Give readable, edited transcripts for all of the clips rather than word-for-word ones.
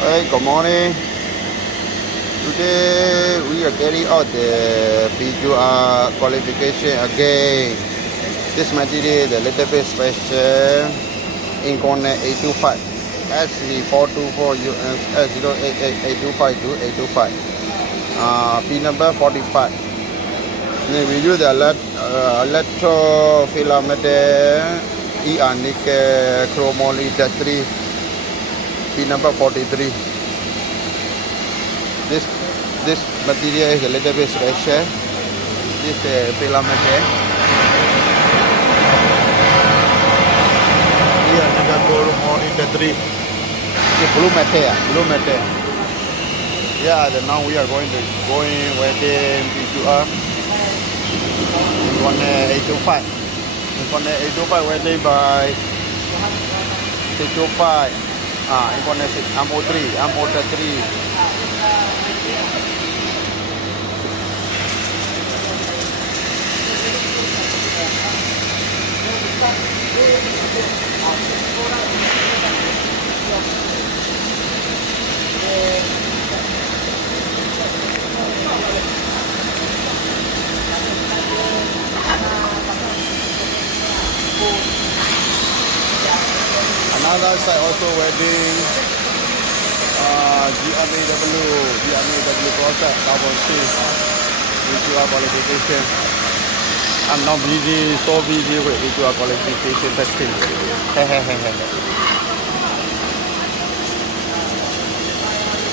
Hey, good morning. Today we are carrying out the PQR qualification again. This material is a little bit special. Inconel 825 SV424 US 088825 825. P number 45. Then we use the electrophilamenter nickel chromoly 3 P number 43. This material is a little bit special. This filament here. Here the chromoly 3. The blue metal. Yeah, now we are going where the PQR. Inconel 825. Inconel 825 welding by 625. Inconel 6 AMO 3. Another side also welding GMAW process carbon steel PQR qualification. I'm not busy, so busy with PQR qualification testing.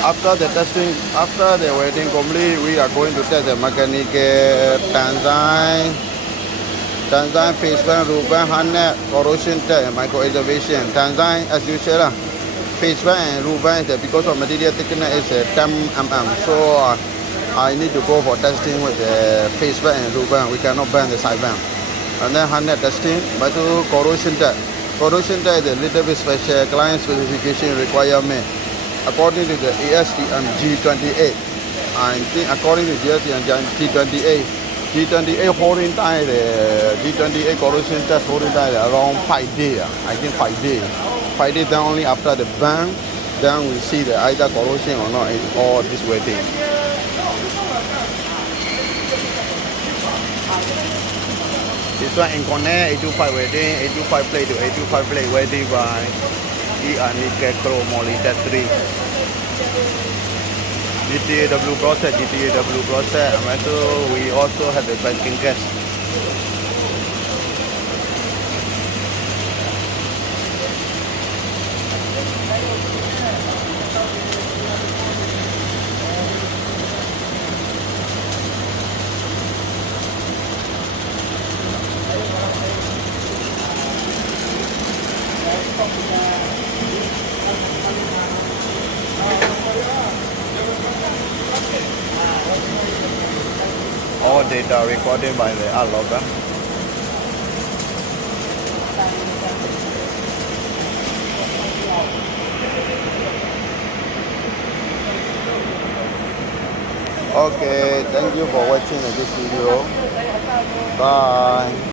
After the testing, after the welding complete, we are going to test the mechanical Tanzine phase 1 Ruben Hannet corrosion test and micro excavation. Tanzine as usual phase 1 and Ruben is because of material thickness is 10 mm. So I need to go for testing with the phase 1 and Ruben. We cannot burn the side band. And then Hannet testing, but to corrosion test. Corrosion test is a little bit special client specification requirement. According to the ASTM G28, I think according to the ASTM G28 holding time, the G28 corrosion test holding time around 5 days. I think 5 days. 5 days then only after the burn, then we see the either corrosion or not, or this welding. This one Inconel 825 welding, 825 plate to 825 plate welding by nickel chromoly 3. GTAW process, and also we also have the banking gas. All data recorded by the logger. Okay, thank you for watching this video. Bye.